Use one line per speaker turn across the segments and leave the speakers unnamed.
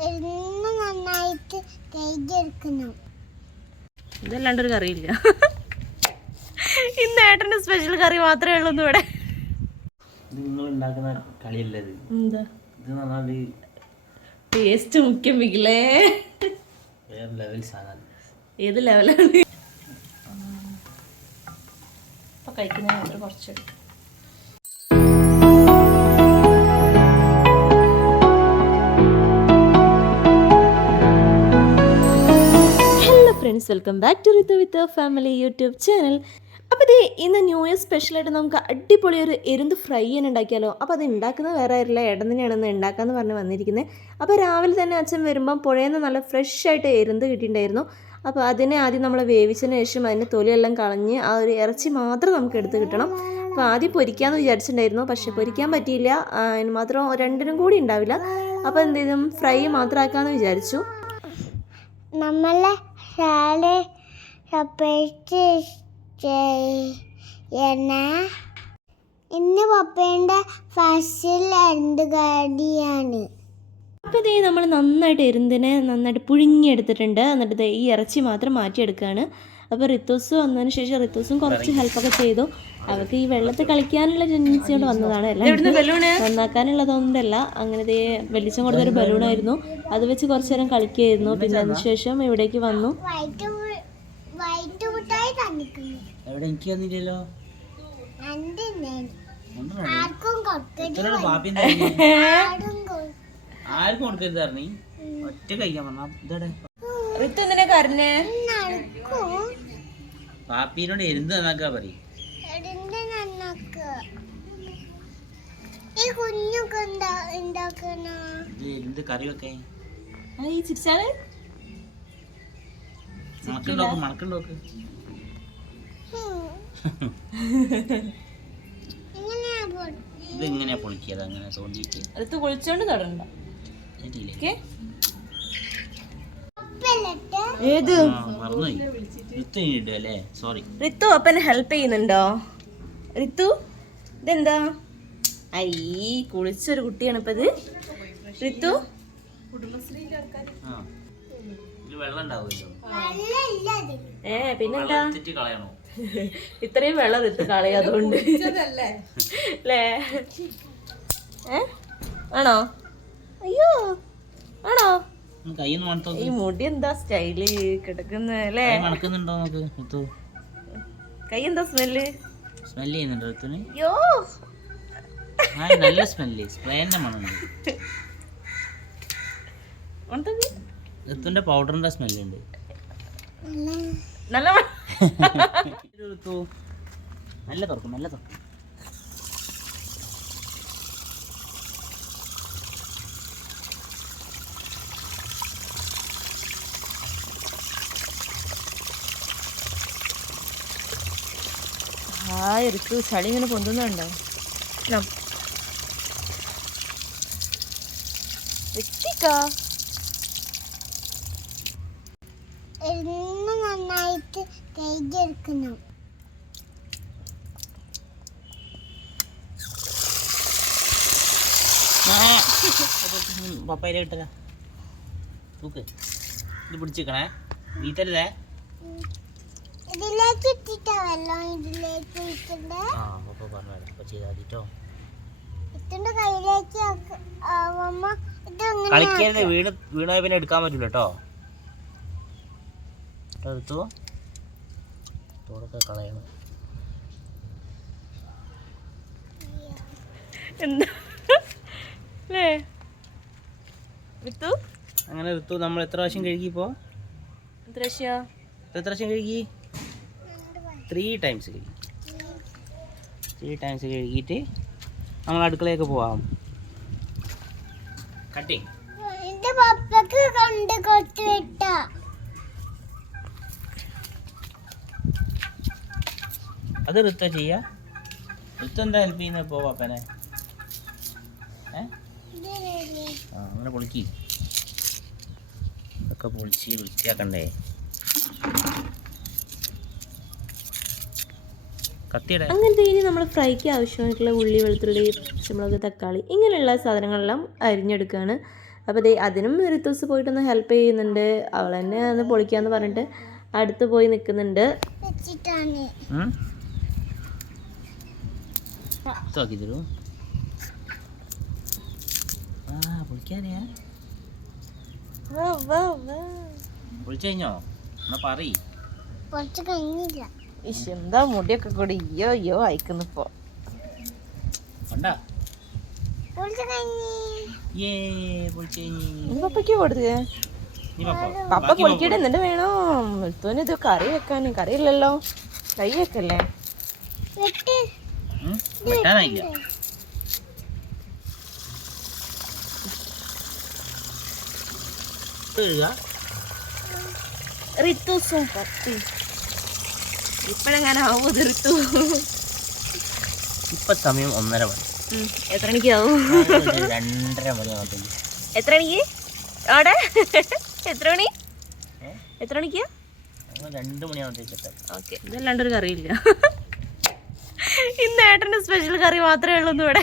എന്നും നന്നായിട്ട് കൈകെടുക്കണം
ഇതല്ലാണ്ട് ഒരു കറിയില്ല. ഇന്ന് ഏട്ടന്റെ സ്പെഷ്യൽ കറി മാത്രമേ ഉള്ളൂ ഇവിടെ.
നിങ്ങൾ ഉണ്ടാക്കുന്ന കളിയല്ല ഇത്
എന്താ?
ഇത് പറഞ്ഞാൽ
ടേസ്റ്റ് മുഖ്യം പിക്കിലേ
വേറെ ലെവൽ സാധനം
ഏത് ലെവലാണ് ഇപ്പൊ കഴിക്കുന്ന മാത്രം കുറച്ചെടുക്കും friends welcome back to Rith with family YouTube channel അപ്പോൾ ഇത് ഇന്ന് ന്യൂ ഇയർ സ്പെഷ്യലായിട്ട് നമുക്ക് അടിപൊളി ഒരു എരുന്ത് ഫ്രൈ തന്നെ ഉണ്ടാക്കിയാലോ? അപ്പോൾ അത് ഉണ്ടാക്കുന്നത് വേറെ ആയിരുന്നില്ല ഏട്ടൻ തന്നെയാണ് ഇന്ന് ഉണ്ടാക്കാമെന്ന് പറഞ്ഞ് വന്നിരിക്കുന്നത് അപ്പോൾ രാവിലെ തന്നെ അച്ഛൻ വരുമ്പം പുഴയിൽ നിന്ന് നല്ല ഫ്രഷ് ആയിട്ട് എരുന്ത് കിട്ടിയിട്ടുണ്ടായിരുന്നു. അപ്പോൾ അതിനെ ആദ്യം നമ്മൾ വേവിച്ചതിന് ശേഷം അതിന്റെ തൊലിയെല്ലാം കളഞ്ഞ് ആ ഒരു ഇറച്ചി മാത്രം നമുക്ക് എടുത്ത് കിട്ടണം. അപ്പോൾ ആദ്യം പൊരിക്കാമെന്ന് വിചാരിച്ചിട്ടുണ്ടായിരുന്നു. പക്ഷേ പൊരിക്കാൻ പറ്റിയില്ല. അതിന് മാത്രം രണ്ടിനും കൂടി ഉണ്ടാവില്ല. അപ്പോൾ എന്ത് ചെയ്തും? ഫ്രൈ മാത്രമാക്കാമെന്ന് വിചാരിച്ചു.
നമ്മളെ ശാല സപ്പറേറ്റ് ചെയ്യണ. ഇന്ന് പപ്പേന്റെ ഫസ്റ്റിൽ രണ്ട് കടിയാണ്.
അപ്പോൾ ഇതേ നമ്മൾ നന്നായിട്ട് എരുന്തിനെ നന്നായിട്ട് പുഴുങ്ങിയെടുത്തിട്ടുണ്ട്. എന്നിട്ട് ദേ ഈ ഇറച്ചി മാത്രം മാറ്റിയെടുക്കുകയാണ് അപ്പോൾ റിത്തോസ് വന്നതിന് ശേഷം റിത്തോസും കുറച്ച് ഹെൽപ്പൊക്കെ ചെയ്തു. അവർക്ക് ഈ വെള്ളത്തിൽ കളിക്കാനുള്ള ടെൻഡൻസി കൊണ്ട് വന്നതാണ്. എല്ലാം അങ്ങനെ ദേ വെളിച്ചം കൊടുത്തൊരു ബലൂണായിരുന്നു അത് വെച്ച് കുറച്ചു നേരം കളിക്കുകയായിരുന്നു. പിന്നെ അതിനുശേഷം ഇവിടേക്ക് വന്നു?
ആർക്കും
ഒറ്റ കഴിക്കാൻ പറഞ്ഞ. ഇതടെ
റിത്തു എന്തിനാ കരഞ്ഞേ
നടക്കും
പാപ്പീനോട് എരുന്ന് നന്നാക്കാ പറയും?
ഈ കുഞ്ഞൊക്കെ എന്താ ഉണ്ടാക്കണ
ഇത് കറി
ഈ
മണക്കുണ്ടോക്ക് മണക്കുണ്ടോക്ക് ഇങ്ങനെ പൊളിക്കിയത്? അങ്ങനെ
റിത്തു തുടങ്ങണ്ട ഏത്? ഹെൽപ്പ് ചെയ്യുന്നുണ്ടോ? റിത്തു? ഇതെന്താ? അരി കുളിച്ചൊരു കുട്ടിയാണ് ഇപ്പൊ ഇത്. ഏ പിന്നെന്താ? ഇത്രയും വെള്ളം ഋത്തു കളയാതുകൊണ്ട് അല്ലേ ഏ? ആണോ? അയ്യോ ആണോ? ഈ മുടി എന്താ സ്റ്റൈൽ? കിടക്കുന്ന അല്ലേ
കൈ
എന്താ സ്മെല്ല്?
സ്മെൽ ചെയ്യുന്നുണ്ടോ ഋത്തുന് ആ നല്ല സ്മെല്ല് സ്പ്രേന്റെ മണമുണ്ട്? ഋത്തുന്റെ പൗഡറിന്റെ സ്മെല്ലുണ്ട്
നല്ല മണം.
ഋതു നല്ല തുറക്കും നല്ല തുറക്കും.
റിക്കു ചളി ഇങ്ങനെ പൊന്തുന്നുണ്ടോ
നന്നായിട്ട് കൈകെടുക്കണം
പപ്പയില കിട്ടല. തൂക്ക്. ഇത് പിടിച്ചിക്കണേ വീത്തല്ലേ
ഇതിലേക്ക് ഇട്ടിട്ടാ വെള്ളം ഇതിലേക്ക് ഇട്ടിട്ട്
ആ പപ്പ പറഞ്ഞു അപ്പൊ ചെയ്താൽ മതിട്ടോ
ഇത്തിന്റെ കയ്യിലേക്ക് ആക്ക- ഇത് എങ്ങനെ
കളിക്കരുത്. വീണ് വീണായി പിന്നെ എടുക്കാൻ പറ്റൂല കേട്ടോ എടുത്തു? തോടൊക്കെ കളയണം. അങ്ങനെ എടുത്തു. നമ്മൾ എത്ര പ്രാവശ്യം കഴുകി ഇപ്പോ?
ദ്രശ്യ
എത്ര പ്രാവശ്യം കഴുകി? ത്രീ ടൈംസ് കഴുകി ത്രീ ടൈംസ് കഴുകിയിട്ട് നമ്മൾ അടുക്കളയൊക്കെ പോവാം.
കട്ടി
അത് ഋത്ത ചെയ്യാ. ഋത്ത എന്താ ഹെൽപ്പ് ചെയ്യുന്ന? പോ പാപ്പനെ. അങ്ങനെ പൊളിക്കി. ഒക്കെ പൊളിച്ച് വൃത്തിയാക്കണ്ടേ? കത്തിയുടെ.
അങ്ങനത്തെ ഇനി നമ്മൾ ഫ്രൈക്ക് ആവശ്യമായിട്ടുള്ള ഉള്ളി വെളുത്തുള്ളി പച്ചമുളക് തക്കാളി ഇങ്ങനെയുള്ള സാധനങ്ങളെല്ലാം അരിഞ്ഞെടുക്കുകയാണ്
അപ്പോൾ ദേ അതിനും ഋത്തുസ് പോയിട്ടൊന്ന് ഹെൽപ്പ് ചെയ്യുന്നുണ്ട്. അവൾ തന്നെ ഒന്ന് പൊളിക്കാന്ന് പറഞ്ഞിട്ട് അടുത്ത് പോയി നിൽക്കുന്നുണ്ട്
വെച്ചിട്ടാണ്.
നോക്കി തരൂ. ആ പൊളിച്ചു കഴിഞ്ഞോ? എന്നാ പറയ്.
കഴിഞ്ഞില്ല.
എന്താ മുടിയൊക്കെ കൂടി അയ്യോ അയ്യോ അയക്കുന്നു ഇപ്പോ. പപ്പയ്ക്ക് കൊടുത്തേ
നീ പപ്പ.
പപ്പ പൊളിക്കട്ടെ എന്നിട്ട് വേണോ. മുത്തോന് ഇത് കറി വെക്കാൻ കറി ഇല്ലല്ലോ. കൈ വെക്കല്ലേ?
റിത്തു
ഉം,
ഇപ്പഴെങ്ങനെ ആവും ഋതു
ഇപ്പൊ സമയം ഒന്നര മണി.
എത്ര മണിക്കാവും
രണ്ടര മണിയാകത്തേക്ക്
എത്ര മണിക്ക്? അവിടെ? എത്ര മണി? എത്ര മണിക്കാ?
രണ്ട് എത്താം
ഓക്കെ ഇതല്ലാണ്ടൊരു കറിയില്ല. ഇന്ന് ഏട്ടന്റെ സ്പെഷ്യൽ കറി മാത്രമേ ഉള്ളൂ ഇവിടെ.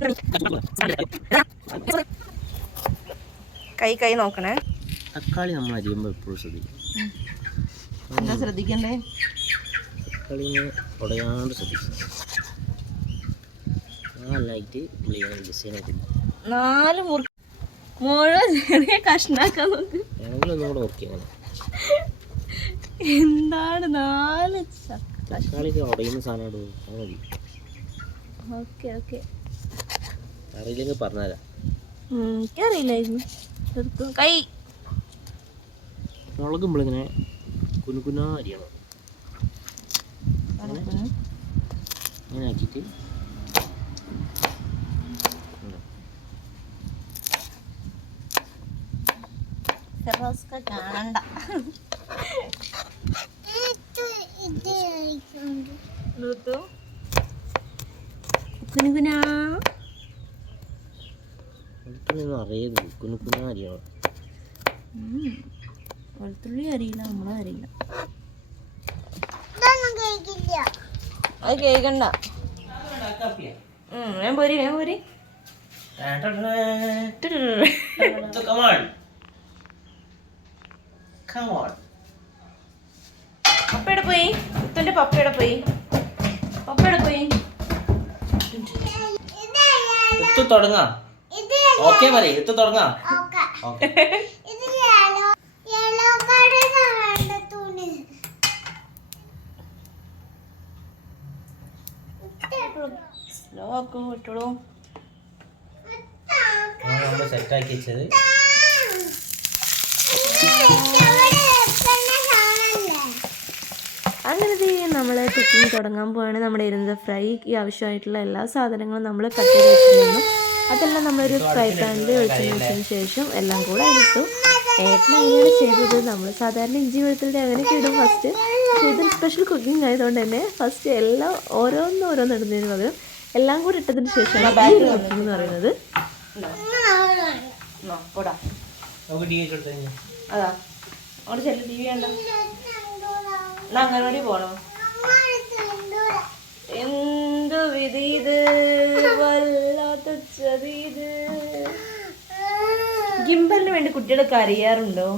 കൈ കൈ നോക്കണേ.
തക്കാളി നമ്മൾ അരിയുമ്പോൾ എപ്പോഴും ശ്രദ്ധിക്കും
എന്താ ശ്രദ്ധിക്കണ്ടേ?
തക്കാളി ഇങ്ങനെ ഉടയാണ്ട് ശ്രദ്ധിക്കും നന്നായിട്ട് പുളിയാണ് ഡിസൈനായിട്ട്.
നാല് മുറി മുഴുവൻ കഷ്ണാക്കാൻ നോക്ക്.
ഒന്നും കൂടെ ഓർക്കി അങ്ങനെ
എന്താണ് നാല്
തക്കാളി ഉടയുന്ന സാധനം അത് മതി.
Okay okay.
അറിയില്ലെങ്കിൽ പറഞ്ഞുതരാം.
എനിക്കറിയില്ലായിരുന്നു. എടുത്തു കൈ.
മുളക് നമ്മളിങ്ങനെ കുനുകുനാ അരിയണം. അങ്ങനെ. ആക്കിയിട്ട്.
കാണണ്ട. കുനുകുനാ
വെളുത്തുള്ളിയൊന്നും അറിയരുത് കുനുകുനാ അരിയണം
വെളുത്തുള്ളി അറിയില്ല നമ്മളെ അറിയില്ല അത് കേൾക്കണ്ട. ഞാൻ പോരി ഞാൻ പോരി.
So come on. Come on.
പപ്പയുടെ പോയി? മുത്തന്റെ പപ്പയുടെ പോയി? പപ്പയുടെ പോയി?
തുടങ്ങാം. ഓക്കെ പറയ്. എത്തു തുടങ്ങാം.
സ്ലോ ആക്കൂ
നമ്മൾ സെറ്റാക്കി വെച്ചത്.
അങ്ങനെ നമ്മൾ കുക്കിംഗ് തുടങ്ങാൻ പോവാണ്. നമ്മുടെ ഇരുന്ന ഫ്രൈക്ക് ആവശ്യമായിട്ടുള്ള എല്ലാ സാധനങ്ങളും നമ്മൾ കട്ട് ചെയ്ത് വെച്ചിരുന്നു അതെല്ലാം നമ്മളൊരു ഫ്രൈ പാനിൽ ഒഴിച്ചതിന് വെച്ചതിന് ശേഷം എല്ലാം കൂടെ എടുത്തു ഏട്ടൻ അങ്ങനെയാണ് ചെയ്തത്. നമ്മൾ സാധാരണ ഇഞ്ചി വെളുത്തുള്ളി അങ്ങനെയൊക്കെ ഇടും ഫസ്റ്റ് പക്ഷേ ഇത് സ്പെഷ്യൽ കുക്കിംഗ് ആയതുകൊണ്ട് തന്നെ ഫസ്റ്റ് എല്ലാം ഓരോന്നും ഓരോന്ന് ഇടുന്നതിന് പകരം എല്ലാം കൂടി ഇട്ടതിന് ശേഷമാണ് ഈ കുക്കിംഗ് എന്ന് പറയുന്നത്. പോടാ.
നമുക്ക് ഡി എച്ച്
അതാ. അവിടെ ചെല്ലു ടി വി വേണ്ട. എന്നാ അംഗൻവാടി പോണോ? എന്ത് വിധി ഇത്? വല്ലാത്ത ഗിംബലിന് വേണ്ടി കുട്ടികൾ കരയാറുണ്ടോ?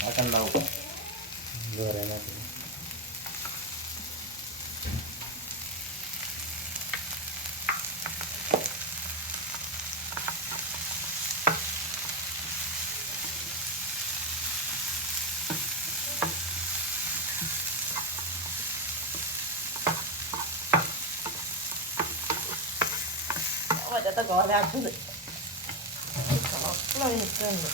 അതൊക്കെ എന്ത് പറയാനായിട്ട്
പറ്റാത്ത നിൽക്കുന്നുണ്ട്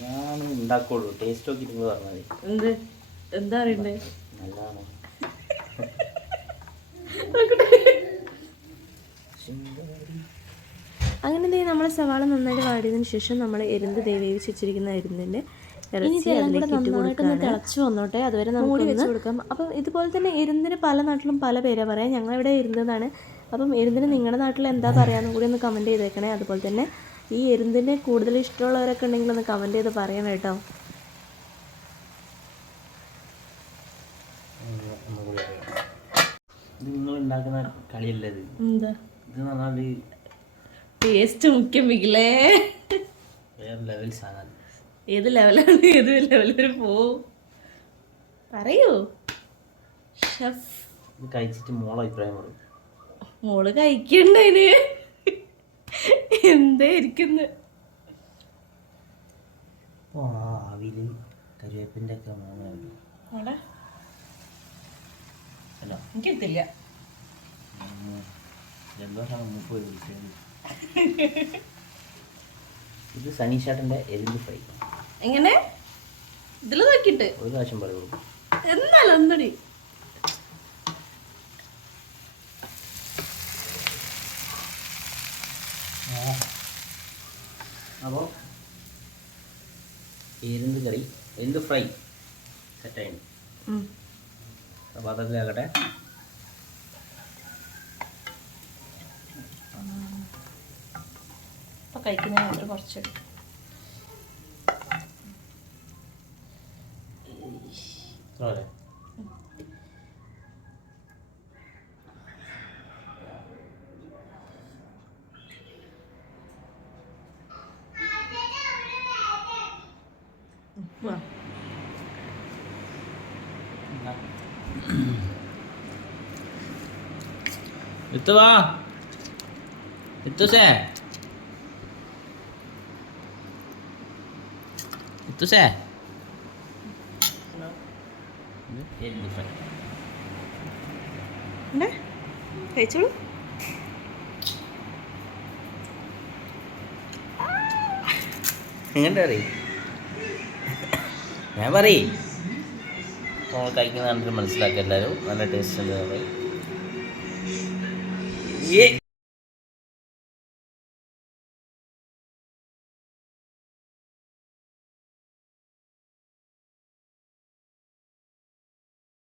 ഞാൻ ഉണ്ടാക്കുള്ളൂ. ടേസ്റ്റ് നോക്കിയിട്ട് പറഞ്ഞാൽ മതി.
എന്ത്? എന്താ അറിയണ്ടേ?
നല്ലതാണോ
അങ്ങനെ ദേ നമ്മൾ സവാള നന്നായിട്ട് വാടിയതിന് ശേഷം നമ്മൾ എരുന്ത് വേവിച്ച് വെച്ചിരിക്കുന്ന എരുന്തിന്റെ
ഇറച്ചി
ഇതെല്ലാം കൂടെ
അതിലേക്ക് ഇട്ട്
നന്നായിട്ടൊന്ന്
കൊടുക്കുകയാണ്
തിളച്ച് വന്നോട്ടെ. അതുവരെ നമുക്ക് വെച്ച് കൊടുക്കാം. അപ്പം ഇതുപോലെ തന്നെ എരുന്തിന് പല നാട്ടിലും പല പേരാ പറയാം. ഞങ്ങളിവിടെ എരുന്തെന്നാണ്. അപ്പം എരുന്തിന് നിങ്ങളുടെ നാട്ടിൽ എന്താ പറയാന്ന് കൂടി ഒന്ന് കമന്റ് ചെയ്തേക്കണേ. അതുപോലെ തന്നെ ഈ എരുന്തിന് കൂടുതൽ ഇഷ്ടമുള്ളവരൊക്കെ ഉണ്ടെങ്കിൽ ഒന്ന് കമന്റ് ചെയ്ത് പറയാം കേട്ടോ.
നിങ്ങൾ ഉണ്ടാക്കുന്ന കളിയല്ലേ ഇത്?
എന്താ?
ഇത് നന്നായി
ടേസ്റ്റ് മുഖ്യം
സാധനം.
ഏത് ലെവലാണ് ഏത് ലെവൽ വരെ പോവും? പറയൂ. ഷെഫ്.
കഴിച്ചിട്ട് മോളെ അഭിപ്രായം പറയും.
മോൾ കഴിക്കണ്ടതിന് എന്തേ ഇരിക്കുന്നു?
ആവിൽ ആ ഒക്കെ
മോളെ എനിക്കെത്തില്ല.
ജലദോഷമാണ് മൂപ്പ് മുമ്പ് വിളിച്ചത്. ഇത് സനീഷേട്ടന്റെ എരിഞ്ഞു ഫ്രൈ.
എങ്ങനെ? ഇതിൽ നോക്കിയിട്ട്.
ഒരു പ്രാവശ്യം പറയുള്ളൂ
എന്നാലും ഒന്നടി.
അപ്പോൾ എരുന്ത് കറി എന്ത് ഫ്രൈ സെറ്റായി അപ്പോൾ അതൊക്കെ ആകട്ടെ.
അപ്പൊ കഴിക്കുന്ന മാത്രം കുറച്ചെടുക്കും
ഇത്ര മതി.
വാ.
ഇത്ത് വാ ഇത്തുസേ
എന്നെ? കഴിച്ചോളൂ
എങ്ങനെ അറിയും ഞാൻ പറയും നമ്മൾ കഴിക്കുന്ന കണ്ടിട്ട് മനസ്സിലാക്കുക എല്ലാവരും നല്ല ടേസ്റ്റ് ഉണ്ട് പറയും